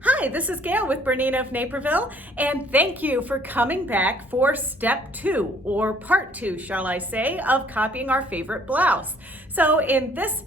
Hi, this is Gayle with BERNINA of Naperville, and thank you for coming back for step 2, or part 2, shall I say, of copying our favorite blouse. So in this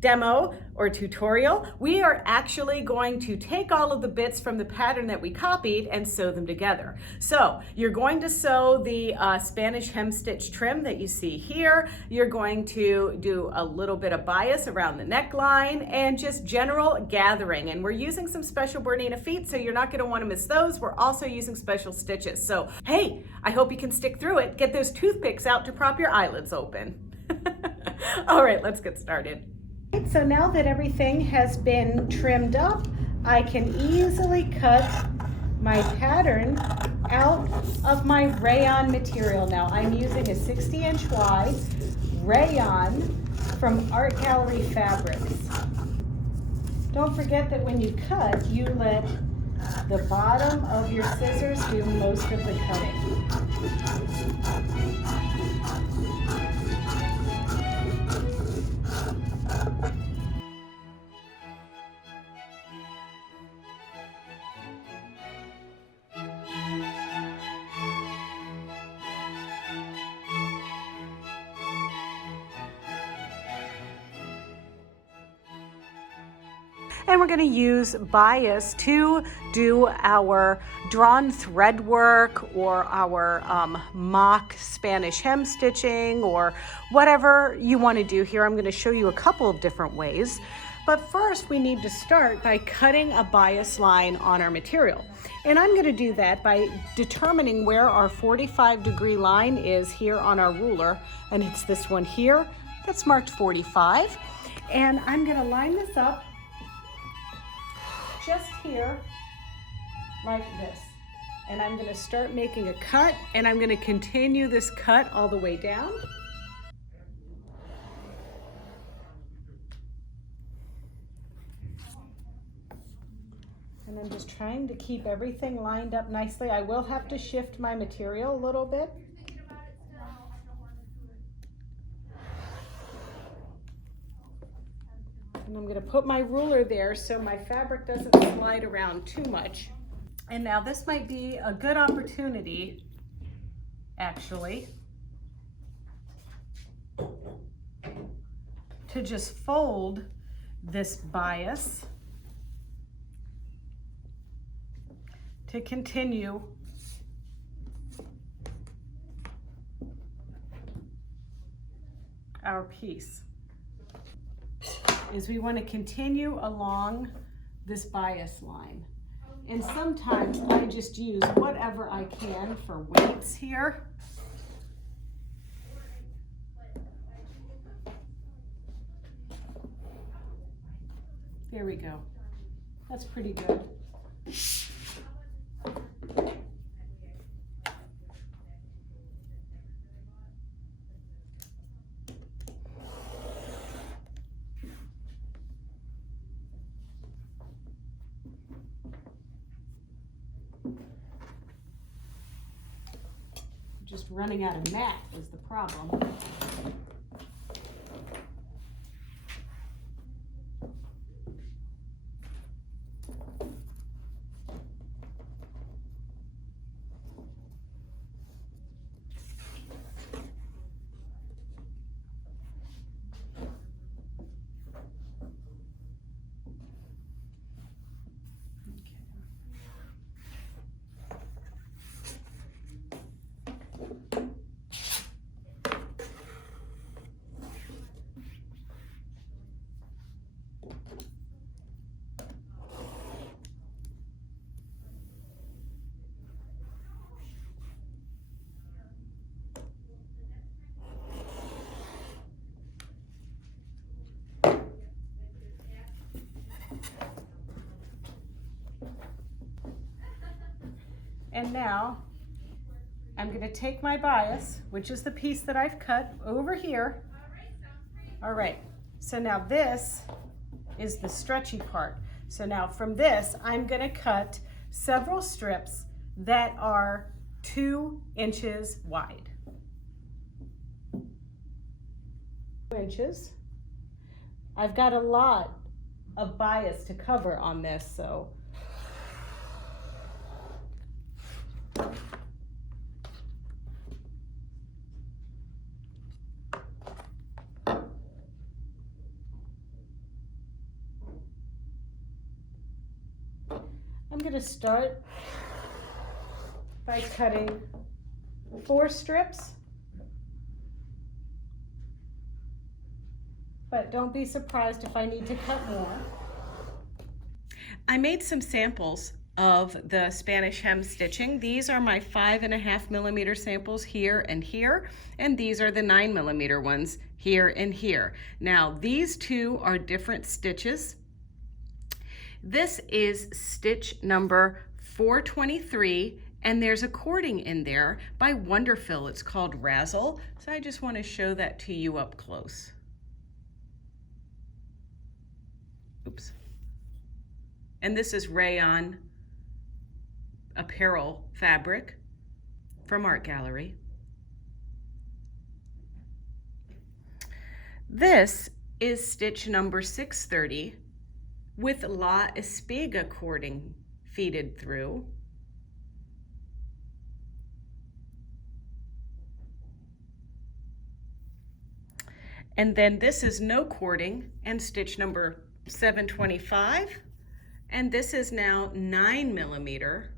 demo or tutorial, we are actually going to take all of the bits from the pattern that we copied and sew them together. So you're going to sew the Spanish hemstitch trim that you see here. You're going to do a little bit of bias around the neckline and just general gathering. And we're using some special Bernina feet, so you're not going to want to miss those. We're also using special stitches. So hey, I hope you can stick through it. Get those toothpicks out to prop your eyelids open. All right, let's get started. So now that everything has been trimmed up, I can easily cut my pattern out of my rayon material. Now I'm using a 60-inch wide rayon from Art Gallery Fabrics. Don't forget that when you cut, you let the bottom of your scissors do most of the cutting. And we're going to use bias to do our drawn thread work or our mock Spanish hem stitching or whatever you want to do here. I'm going to show you a couple of different ways. But first we need to start by cutting a bias line on our material. And I'm going to do that by determining where our 45-degree line is here on our ruler. And it's this one here that's marked 45. And I'm going to line this up just here like this, and I'm going to start making a cut, and I'm going to continue this cut all the way down. And I'm just trying to keep everything lined up nicely. I will have to shift my material a little bit. And I'm going to put my ruler there so my fabric doesn't slide around too much. And now this might be a good opportunity, actually, to just fold this bias to continue our piece. Is we want to continue along this bias line. And sometimes I just use whatever I can for weights here. There we go. That's pretty good. Just running out of mat is the problem. And now I'm going to take my bias, which is the piece that I've cut over here. All right, so now this is the stretchy part. So now from this, I'm going to cut several strips that are 2 inches wide. 2 inches. I've got a lot of bias to cover on this, so I'm going to start by cutting 4 strips, but don't be surprised if I need to cut more. I made some samples of the Spanish hem stitching. These are my 5.5 millimeter samples here, and these are the 9 millimeter ones here and here. Now these two are different stitches. This is stitch number 423, and there's a cording in there by Wonderful. It's called Razzle, so I just want to show that to you up close. Oops. And this is Rayon apparel fabric from Art Gallery. This is stitch number 630 with La Espiga cording feeded through. And then this is no cording and stitch number 725. And this is now 9 millimeter.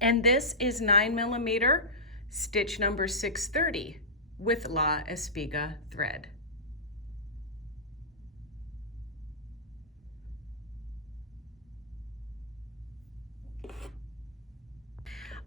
And this is 9 millimeter, stitch number 630 with La Espiga thread.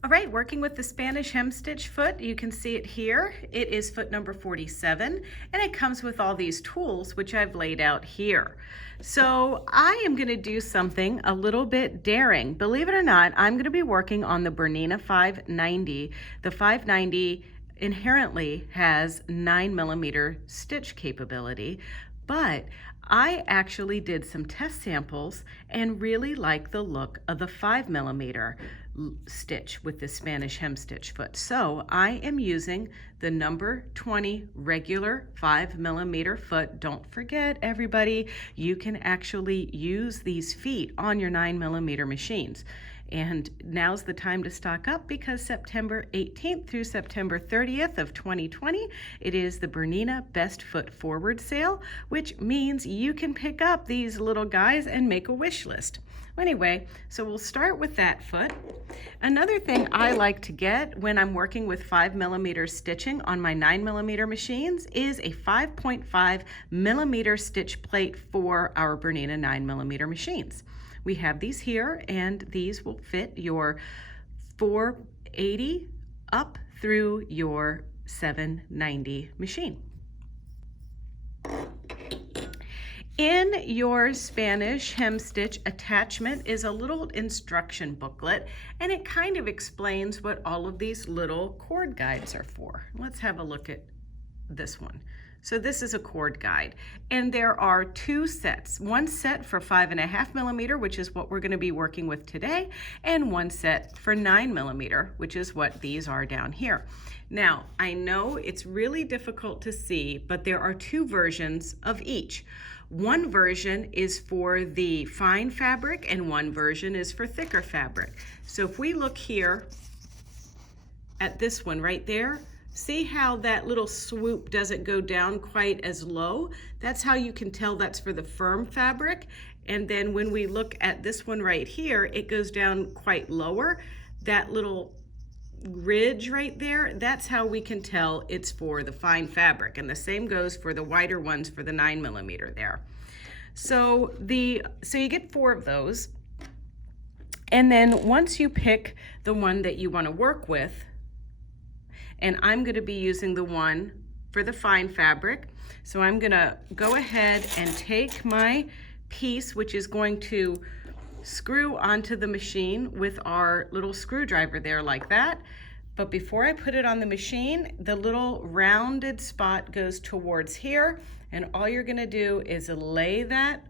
All right, working with the Spanish hemstitch foot, you can see it here. It is foot number 47, and it comes with all these tools, which I've laid out here. So I am gonna do something a little bit daring. Believe it or not, I'm gonna be working on the BERNINA 590. The 590 inherently has 9 millimeter stitch capability, but I actually did some test samples and really like the look of the 5 millimeter stitch with the Spanish hemstitch foot. So I am using the number 20 regular 5 millimeter foot. Don't forget, everybody, you can actually use these feet on your 9 millimeter machines. And now's the time to stock up because September 18th through September 30th of 2020, it is the BERNINA Best Foot Forward sale, which means you can pick up these little guys and make a wish list. Anyway, so we'll start with that foot. Another thing I like to get when I'm working with 5 millimeter stitching on my 9 millimeter machines is a 5.5 millimeter stitch plate for our BERNINA 9 millimeter machines. We have these here, and these will fit your 480 up through your 790 machine. In your Spanish hemstitch attachment is a little instruction booklet, and it kind of explains what all of these little cord guides are for. Let's have a look at this one. So this is a cord guide, and there are 2 sets. One set for 5.5 millimeter, which is what we're going to be working with today, and one set for 9 millimeter, which is what these are down here. Now, I know it's really difficult to see, but there are 2 versions of each. One version is for the fine fabric, and one version is for thicker fabric. So if we look here at this one right there, see how that little swoop doesn't go down quite as low? That's how you can tell that's for the firm fabric. And then when we look at this one right here, it goes down quite lower. That little ridge right there, that's how we can tell it's for the fine fabric. And the same goes for the wider ones for the 9 millimeter there. So you get 4 of those. And then once you pick the one that you want to work with, and I'm going to be using the one for the fine fabric. So I'm going to go ahead and take my piece, which is going to screw onto the machine with our little screwdriver there like that. But before I put it on the machine, the little rounded spot goes towards here, and all you're going to do is lay that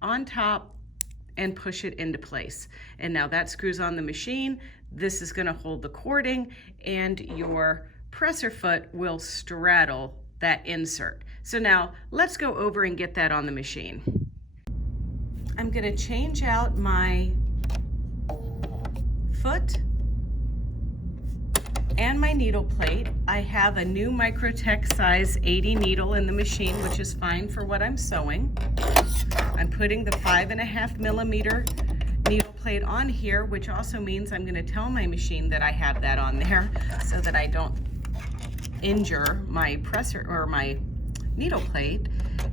on top and push it into place. And now that screws on the machine. This is going to hold the cording, and your presser foot will straddle that insert. So now let's go over and get that on the machine. I'm gonna change out my foot and my needle plate. I have a new Microtech size 80 needle in the machine, which is fine for what I'm sewing. I'm putting the 5.5 millimeter needle plate on here, which also means I'm gonna tell my machine that I have that on there so that I don't injure my presser or my needle plate.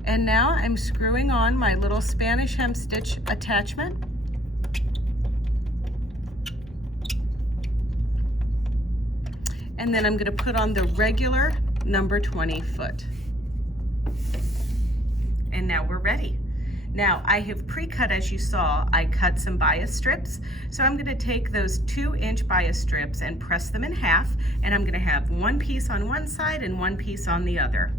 And now I'm screwing on my little Spanish hemstitch attachment. And then I'm gonna put on the regular number 20 foot. And now we're ready. Now I have pre-cut, as you saw, I cut some bias strips. So I'm gonna take those 2-inch bias strips and press them in half, and I'm gonna have one piece on one side and one piece on the other.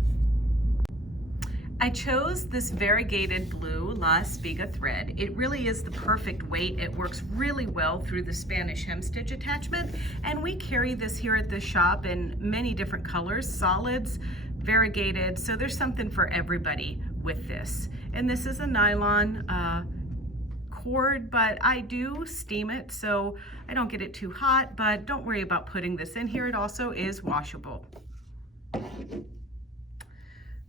I chose this variegated blue La Espiga thread. It really is the perfect weight. It works really well through the Spanish hemstitch attachment, and we carry this here at the shop in many different colors, solids, variegated, so there's something for everybody with this. And this is a nylon cord, but I do steam it so I don't get it too hot, but don't worry about putting this in here. It also is washable.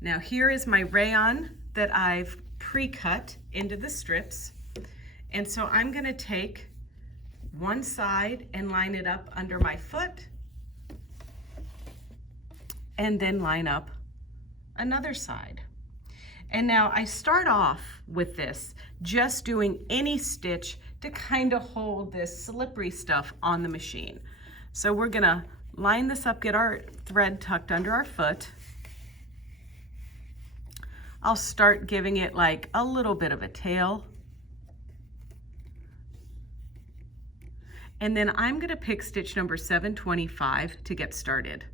Now here is my rayon that I've pre-cut into the strips. And so I'm gonna take one side and line it up under my foot, and then line up another side. And now I start off with this, just doing any stitch to kind of hold this slippery stuff on the machine. So we're gonna line this up, get our thread tucked under our foot. I'll start giving it like a little bit of a tail. And then I'm gonna pick stitch number 725 to get started.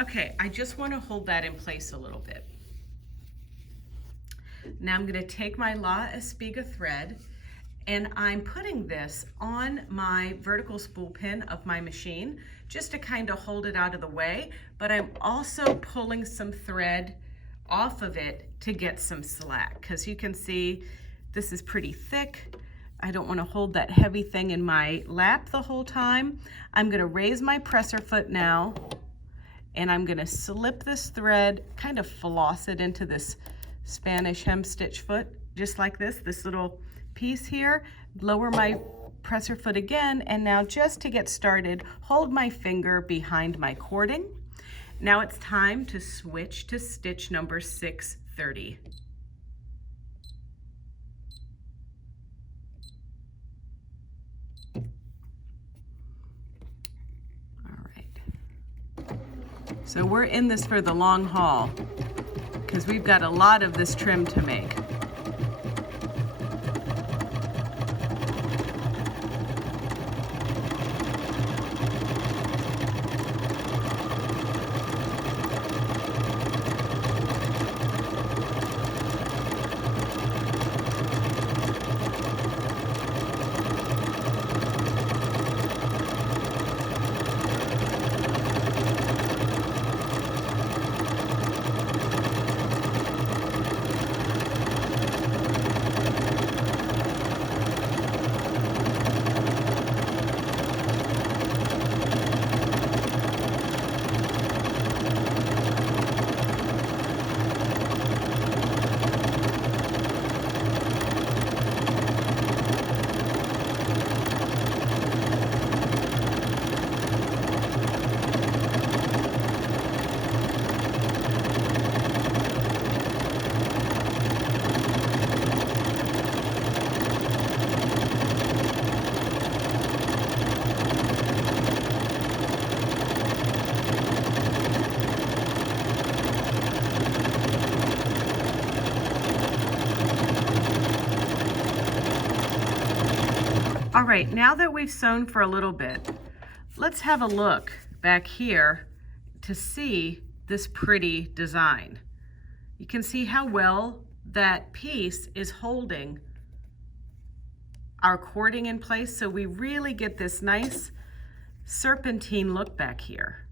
Okay, I just want to hold that in place a little bit. Now I'm going to take my La Espiga thread, and I'm putting this on my vertical spool pin of my machine just to kind of hold it out of the way, but I'm also pulling some thread off of it to get some slack, because you can see this is pretty thick. I don't want to hold that heavy thing in my lap the whole time. I'm going to raise my presser foot now, and I'm gonna slip this thread, kind of floss it into this Spanish hemstitch foot, just like this little piece here, lower my presser foot again, and now just to get started, hold my finger behind my cording. Now it's time to switch to stitch number 630. So we're in this for the long haul because we've got a lot of this trim to make. All right, now that we've sewn for a little bit, let's have a look back here to see this pretty design. You can see how well that piece is holding our cording in place, so we really get this nice serpentine look back here.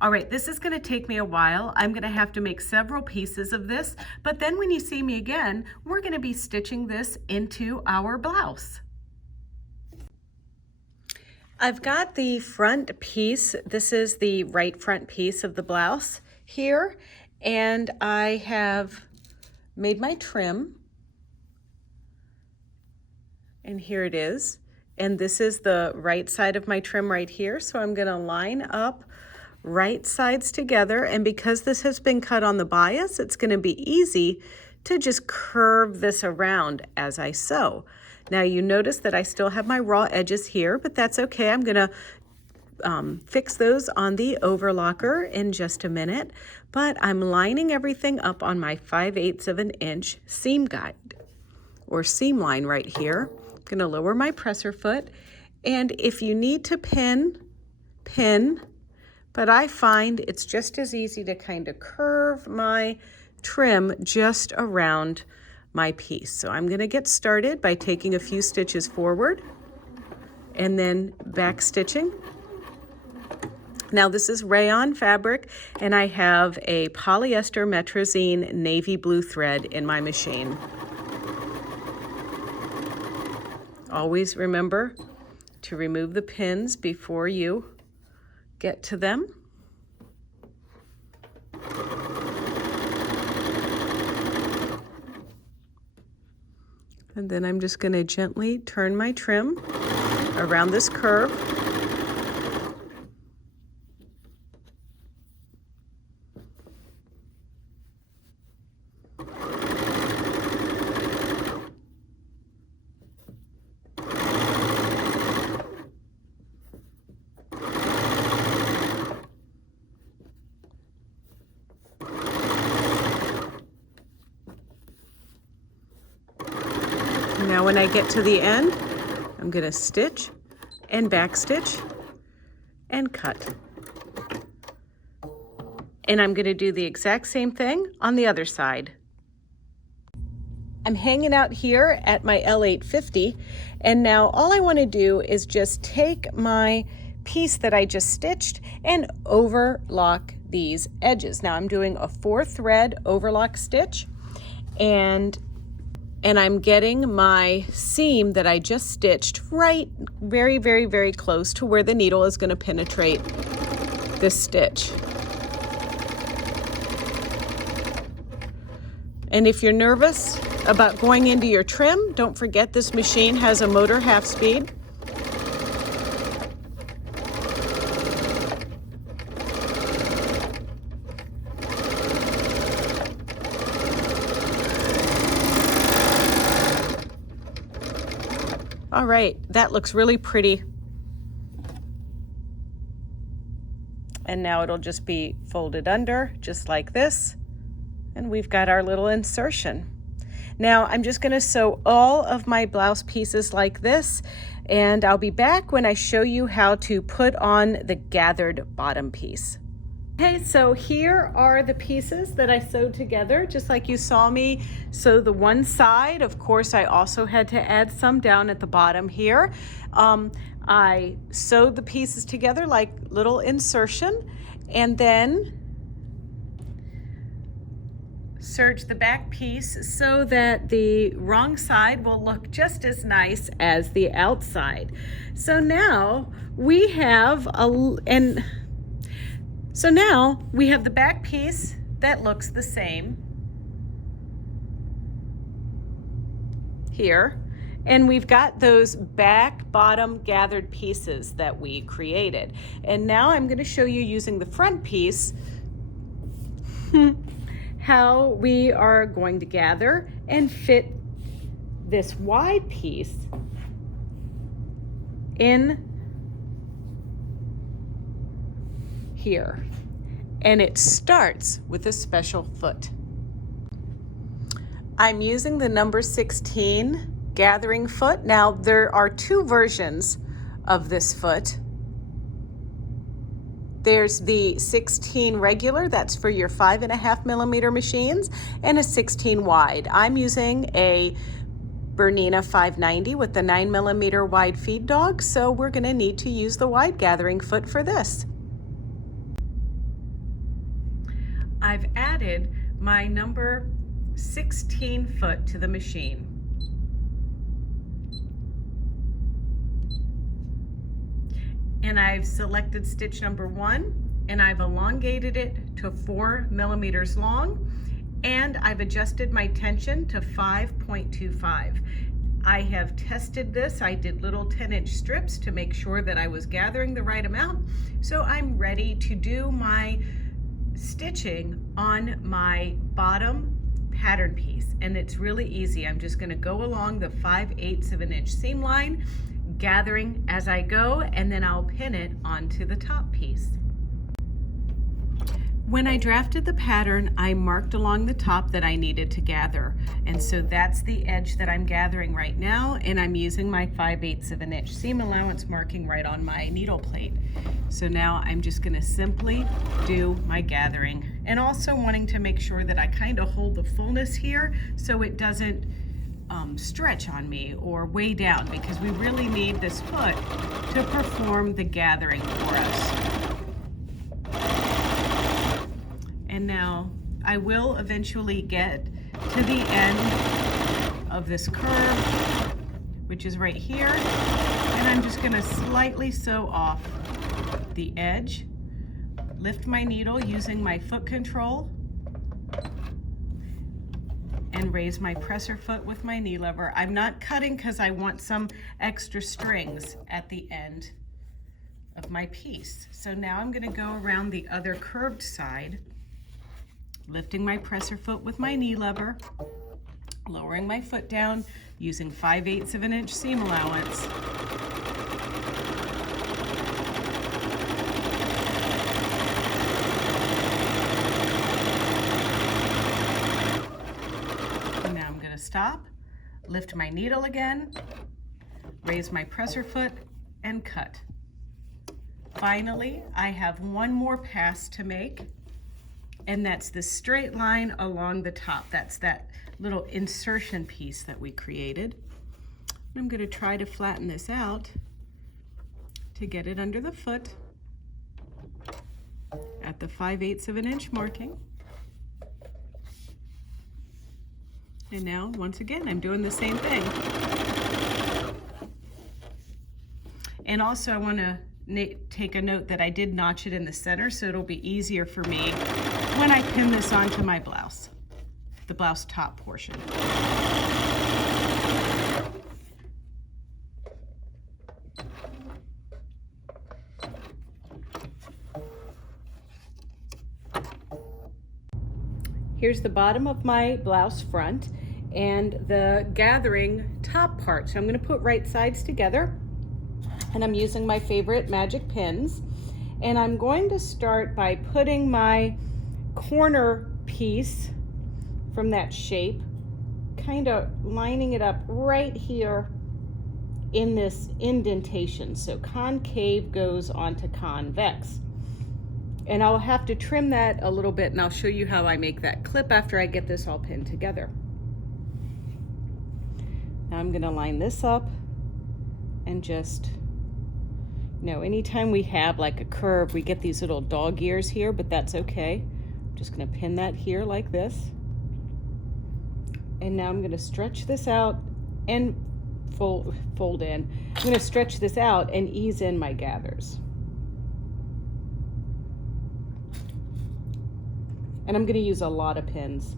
All right, this is gonna take me a while. I'm gonna have to make several pieces of this, but then when you see me again, we're gonna be stitching this into our blouse. I've got the front piece. This is the right front piece of the blouse here, and I have made my trim, and here it is. And this is the right side of my trim right here, so I'm gonna line up right sides together, and because this has been cut on the bias, it's gonna be easy to just curve this around as I sew. Now you notice that I still have my raw edges here, but that's okay. I'm gonna fix those on the overlocker in just a minute, but I'm lining everything up on my 5/8 of an inch seam guide or seam line right here. I'm gonna lower my presser foot, and if you need to pin, but I find it's just as easy to kind of curve my trim just around my piece. So I'm gonna get started by taking a few stitches forward and then back stitching. Now this is rayon fabric, and I have a polyester metrazine navy blue thread in my machine. Always remember to remove the pins before you get to them. And then I'm just going to gently turn my trim around this curve. Now when I get to the end, I'm going to stitch and back stitch and cut. And I'm going to do the exact same thing on the other side. I'm hanging out here at my L850, and now all I want to do is just take my piece that I just stitched and overlock these edges. Now I'm doing a 4-thread overlock stitch, and I'm getting my seam that I just stitched right very, very, very close to where the needle is going to penetrate this stitch. And if you're nervous about going into your trim, don't forget this machine has a motor half speed. All right, that looks really pretty. And now it'll just be folded under, just like this. And we've got our little insertion. Now I'm just gonna sew all of my blouse pieces like this, and I'll be back when I show you how to put on the gathered bottom piece. Okay, so here are the pieces that I sewed together, just like you saw me sew the one side. Of course, I also had to add some down at the bottom here. I sewed the pieces together like little insertion, and then serge the back piece so that the wrong side will look just as nice as the outside. So now we have the back piece that looks the same here, and we've got those back bottom gathered pieces that we created. And now I'm going to show you using the front piece how we are going to gather and fit this wide piece in here. And it starts with a special foot. I'm using the number 16 gathering foot. Now there are two versions of this foot. There's the 16 regular, that's for your 5.5mm machines, and a 16 wide. I'm using a BERNINA 590 with the 9mm wide feed dog, so we're gonna need to use the wide gathering foot for this. I've added my number 16 foot to the machine. And I've selected stitch number 1, and I've elongated it to 4mm long, and I've adjusted my tension to 5.25. I have tested this. I did little 10-inch strips to make sure that I was gathering the right amount, so I'm ready to do my stitching on my bottom pattern piece, and it's really easy. I'm just going to go along the 5/8 of an inch seam line, gathering as I go, and then I'll pin it onto the top piece. When I drafted the pattern, I marked along the top that I needed to gather, and so that's the edge that I'm gathering right now, and I'm using my 5/8 of an inch seam allowance marking right on my needle plate. So now I'm just going to simply do my gathering, and also wanting to make sure that I kind of hold the fullness here so it doesn't stretch on me or weigh down, because we really need this foot to perform the gathering for us. And now I will eventually get to the end of this curve, which is right here, and I'm just going to slightly sew off the edge, lift my needle using my foot control, and raise my presser foot with my knee lever. I'm not cutting because I want some extra strings at the end of my piece. So now I'm going to go around the other curved side, lifting my presser foot with my knee lever, lowering my foot down using 5/8 of an inch seam allowance. Stop, lift my needle again, raise my presser foot, and cut. Finally, I have one more pass to make, and that's the straight line along the top. That's that little insertion piece that we created. I'm going to try to flatten this out to get it under the foot at the 5/8 of an inch marking. And now, once again, I'm doing the same thing. And also, I want to take a note that I did notch it in the center, so it'll be easier for me when I pin this onto my blouse, the blouse top portion. Here's the bottom of my blouse front and the gathering top part. So I'm going to put right sides together, and I'm using my favorite magic pins, and I'm going to start by putting my corner piece from that shape, kind of lining it up right here in this indentation. So concave goes onto convex. And I'll have to trim that a little bit, and I'll show you how I make that clip after I get this all pinned together. Now I'm gonna line this up and just, you know, anytime we have like a curve, we get these little dog ears here, but that's okay. I'm just gonna pin that here like this. And now I'm gonna stretch this out and fold in. I'm gonna stretch this out and ease in my gathers. And I'm going to use a lot of pins.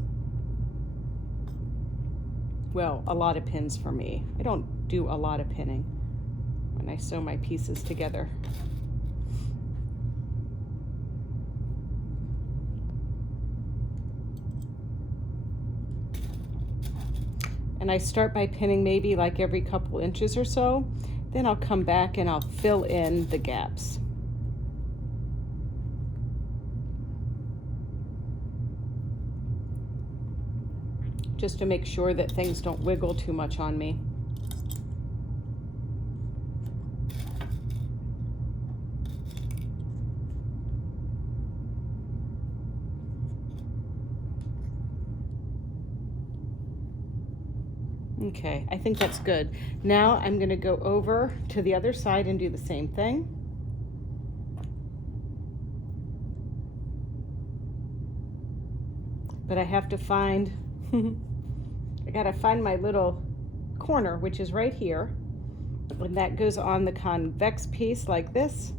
Well, a lot of pins for me. I don't do a lot of pinning when I sew my pieces together. And I start by pinning maybe like every couple inches or so. Then I'll come back and I'll fill in the gaps. Just to make sure that things don't wiggle too much on me. Okay, I think that's good. Now I'm going to go over to the other side and do the same thing. But I have to find, I gotta find my little corner, which is right here. And that goes on the convex piece like this.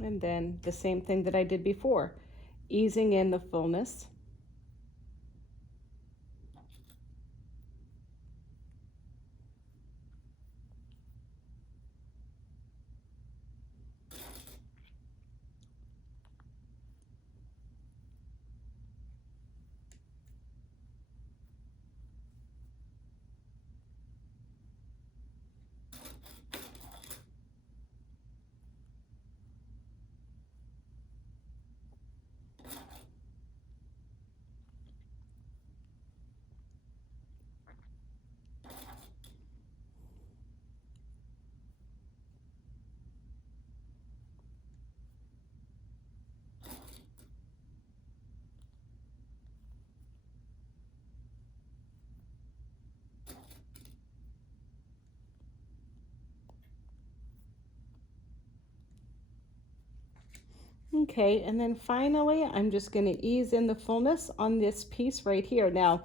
And then the same thing that I did before, easing in the fullness. Okay, and then finally, I'm just going to ease in the fullness on this piece right here. Now,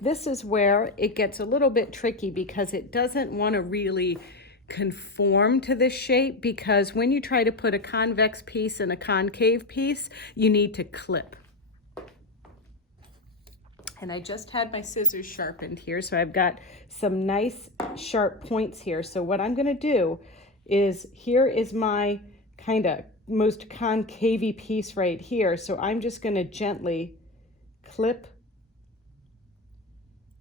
this is where it gets a little bit tricky because it doesn't want to really conform to this shape, because when you try to put a convex piece and a concave piece, you need to clip. And I just had my scissors sharpened here, so I've got some nice sharp points here. So what I'm going to do is, here is my kind of most concave-y piece right here. So I'm just going to gently clip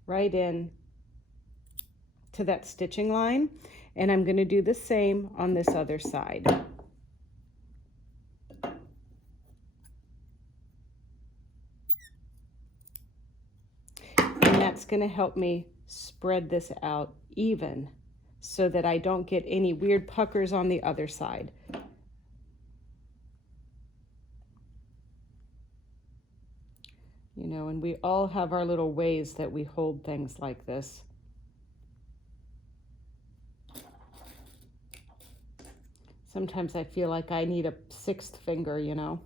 right in to that stitching line. And I'm going to do the same on this other side. And that's going to help me spread this out even so that I don't get any weird puckers on the other side. You know, and we all have our little ways that we hold things like this. Sometimes I feel like I need a sixth finger, you know.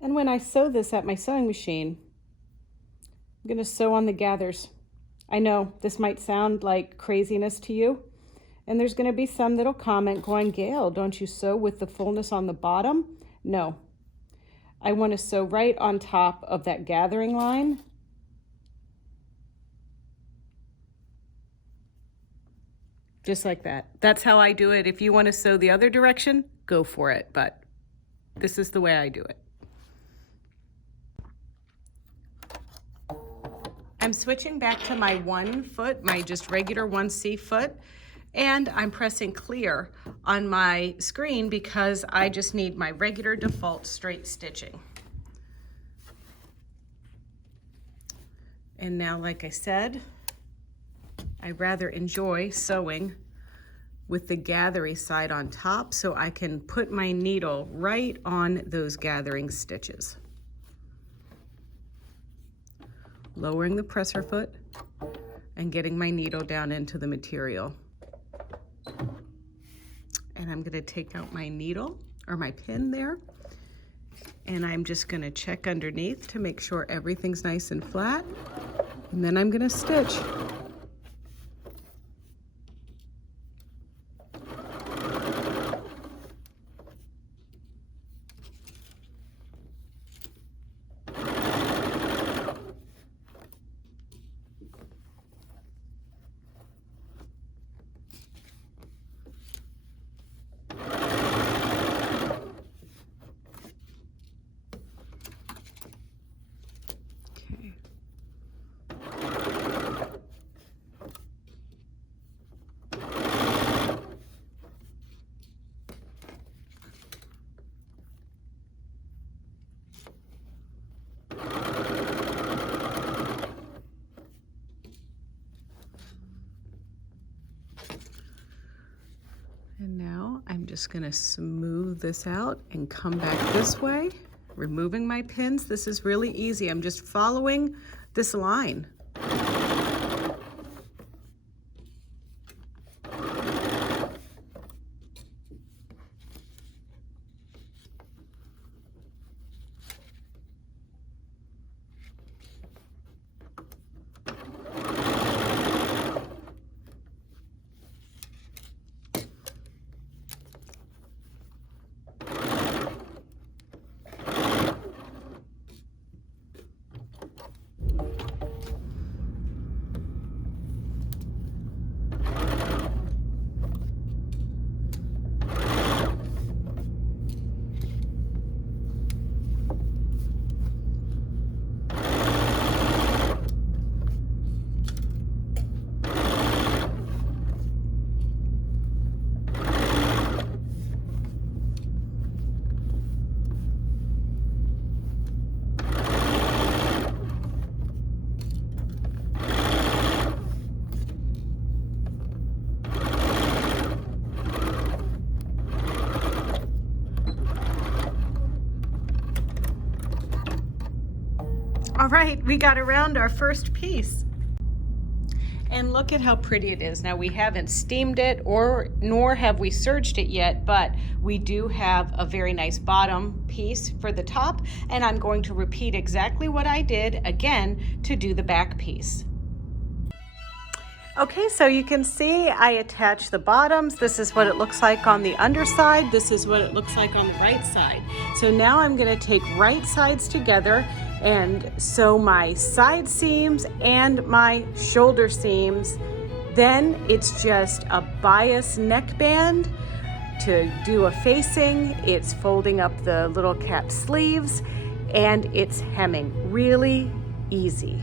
And when I sew this at my sewing machine, I'm going to sew on the gathers. I know this might sound like craziness to you, and there's going to be some that'll comment going, Gayle, don't you sew with the fullness on the bottom? No. I want to sew right on top of that gathering line. Just like that. That's how I do it. If you want to sew the other direction, go for it, but this is the way I do it. I'm switching back to my 1 foot, my just regular 1C foot, and I'm pressing clear on my screen because I just need my regular default straight stitching. And now, like I said, I rather enjoy sewing with the gathering side on top so I can put my needle right on those gathering stitches. Lowering the presser foot and getting my needle down into the material. And I'm going to take out my needle or my pin there, and I'm just going to check underneath to make sure everything's nice and flat, and then I'm going to stitch. just gonna smooth this out and come back this way, removing my pins. This is really easy. I'm just following this line. All right, we got around our first piece. And look at how pretty it is. Now we haven't steamed it nor have we serged it yet, but we do have a very nice bottom piece for the top, and I'm going to repeat exactly what I did again to do the back piece. Okay, so you can see I attached the bottoms. This is what it looks like on the underside. This is what it looks like on the right side. So now I'm gonna take right sides together and sew my side seams and my shoulder seams. Then it's just a bias neckband to do a facing. It's folding up the little cap sleeves, and it's hemming. Really easy.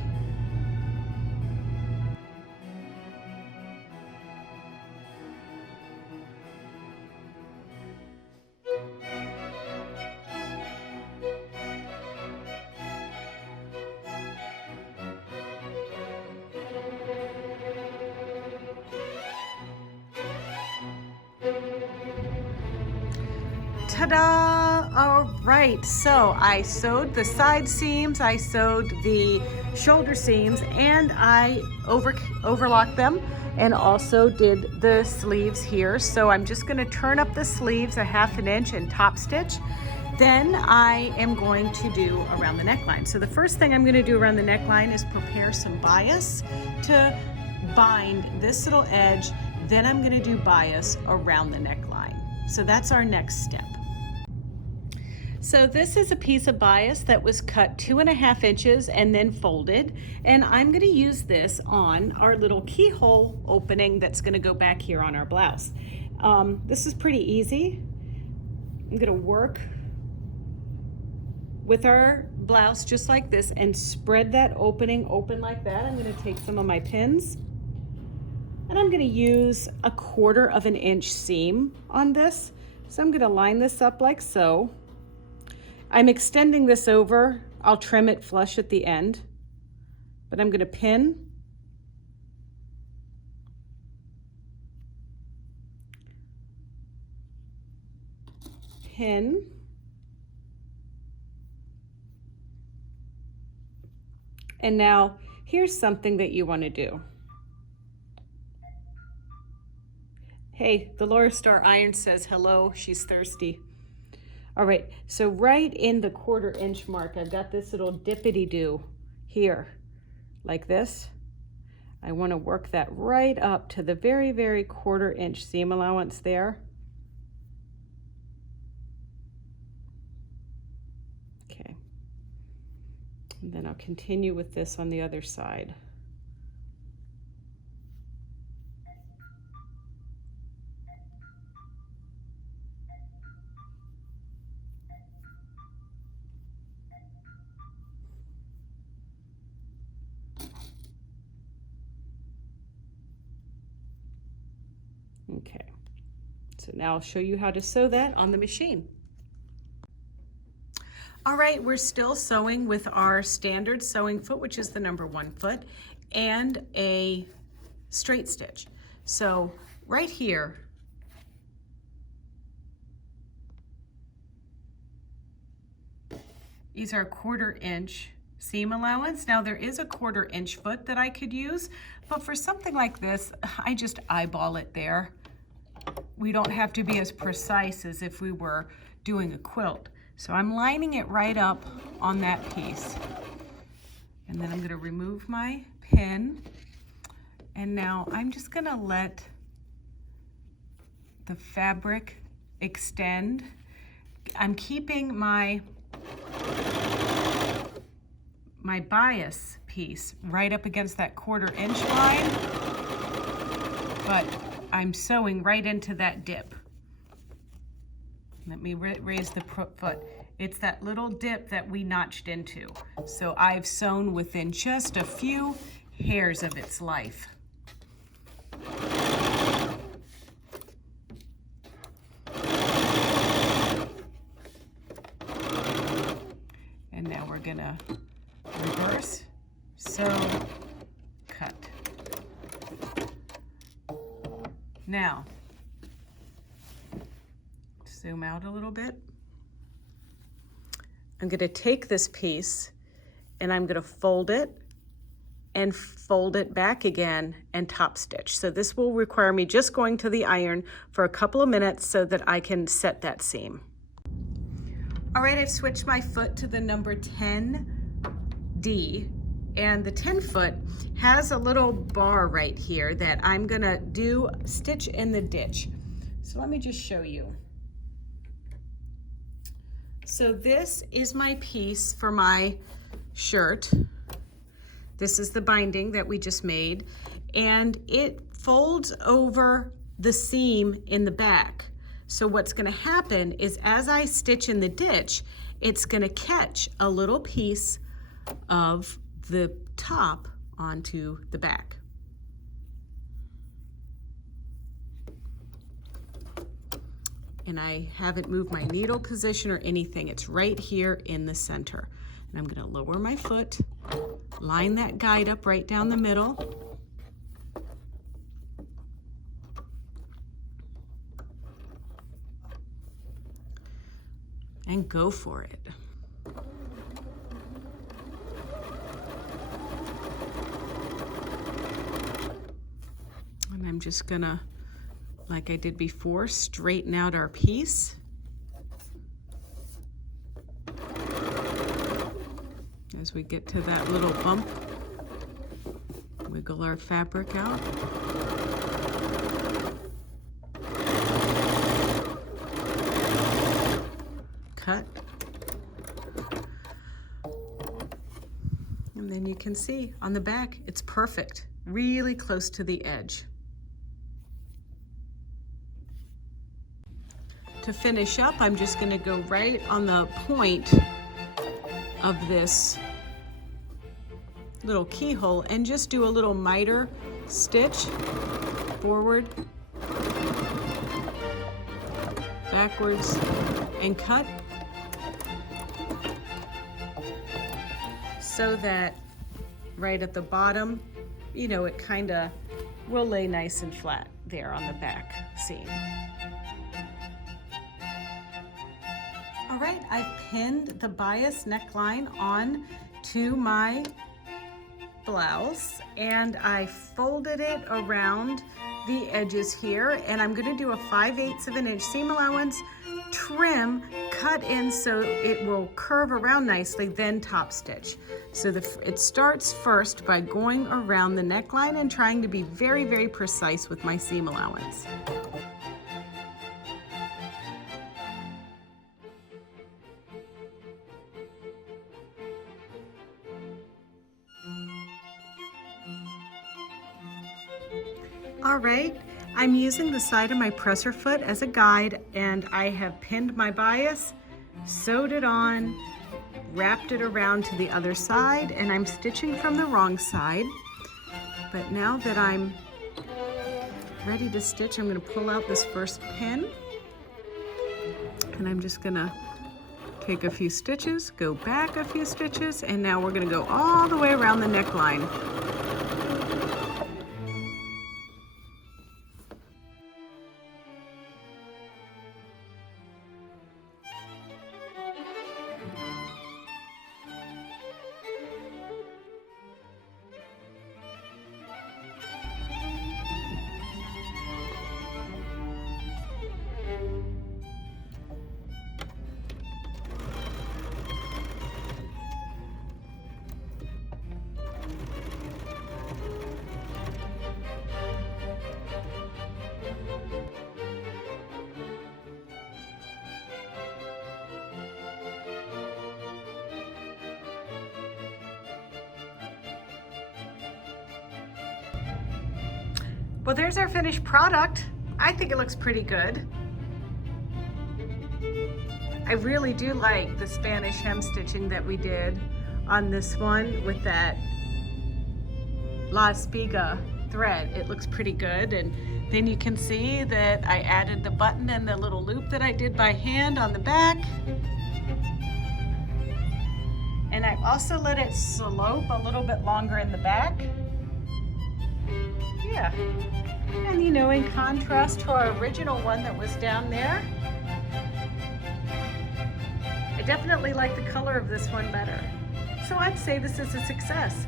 Ta-da! All right, so I sewed the side seams, I sewed the shoulder seams, and I overlocked them, and also did the sleeves here. So I'm just gonna turn up the sleeves 1/2 inch and top stitch. Then I am going to do around the neckline. So the first thing I'm gonna do around the neckline is prepare some bias to bind this little edge. Then I'm gonna do bias around the neckline. So that's our next step. So this is a piece of bias that was cut 2.5 inches and then folded. And I'm gonna use this on our little keyhole opening that's gonna go back here on our blouse. This is pretty easy. I'm gonna work with our blouse just like this and spread that opening open like that. I'm gonna take some of my pins and I'm gonna use 1/4 inch seam on this. So I'm gonna line this up like so. I'm extending this over. I'll trim it flush at the end, but I'm gonna pin, and now here's something that you wanna do. Hey, the Laura Star Iron says hello, she's thirsty. All right, so right in the 1/4 inch mark, I've got this little dippity-doo here, like this. I wanna work that right up to the very, very 1/4 inch seam allowance there. Okay, and then I'll continue with this on the other side. Okay, so now I'll show you how to sew that on the machine. All right, we're still sewing with our standard sewing foot, which is the number 1 foot, and a straight stitch. So right here, These are 1/4 inch seam allowance. Now there is a 1/4 inch foot that I could use, but for something like this, I just eyeball it there. We don't have to be as precise as if we were doing a quilt. So I'm lining it right up on that piece. And then I'm gonna remove my pin. And now I'm just gonna let the fabric extend. I'm keeping my bias piece right up against that 1/4 inch line, but I'm sewing right into that dip. Let me raise the foot. It's that little dip that we notched into. So I've sewn within just a few hairs of its life. And now we're gonna reverse, sew, cut. Now, zoom out a little bit. I'm gonna take this piece and I'm gonna fold it and fold it back again and top stitch. So this will require me just going to the iron for a couple of minutes so that I can set that seam. All right, I've switched my foot to the number 10D, and the 10 foot has a little bar right here that I'm gonna do stitch in the ditch. So let me just show you. So this is my piece for my shirt. This is the binding that we just made, and it folds over the seam in the back. So what's gonna happen is as I stitch in the ditch, it's gonna catch a little piece of the top onto the back. And I haven't moved my needle position or anything. It's right here in the center. And I'm gonna lower my foot, line that guide up right down the middle. And go for it. And I'm just gonna, like I did before, straighten out our piece. As we get to that little bump, wiggle our fabric out. Cut. And then you can see on the back, it's perfect, really close to the edge. To finish up, I'm just gonna go right on the point of this little keyhole and just do a little miter stitch forward, backwards, and cut so that right at the bottom, you know, it kind of will lay nice and flat there on the back seam. All right, I've pinned the bias neckline on to my blouse and I folded it around the edges here, and I'm gonna do a 5/8 of an inch seam allowance, trim, cut in so it will curve around nicely, then top stitch. So it starts first by going around the neckline and trying to be very, very precise with my seam allowance. All right, I'm using the side of my presser foot as a guide, and I have pinned my bias, sewed it on, wrapped it around to the other side, and I'm stitching from the wrong side. But now that I'm ready to stitch, I'm gonna pull out this first pin, and I'm just gonna take a few stitches, go back a few stitches, and now we're gonna go all the way around the neckline. Well, there's our finished product. I think it looks pretty good. I really do like the Spanish hem stitching that we did on this one with that La Espiga thread. It looks pretty good. And then you can see that I added the button and the little loop that I did by hand on the back. And I also let it slope a little bit longer in the back. Yeah. And you know, in contrast to our original one that was down there, I definitely like the color of this one better. So I'd say this is a success.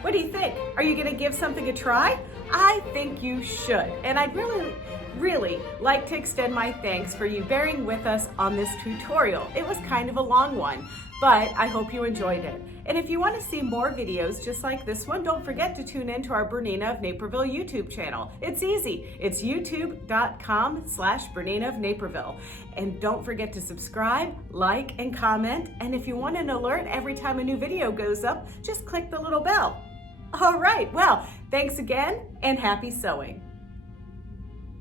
What do you think? Are you gonna give something a try? I think you should. And I'd really like to extend my thanks for you bearing with us on this tutorial. It was kind of a long one, but I hope you enjoyed it. And if you want to see more videos just like this one, don't forget to tune in to our Bernina of Naperville YouTube channel. It's easy. It's youtube.com/Bernina of Naperville. And don't forget to subscribe, like, and comment. And if you want an alert every time a new video goes up, just click the little bell. All right, well, thanks again and happy sewing.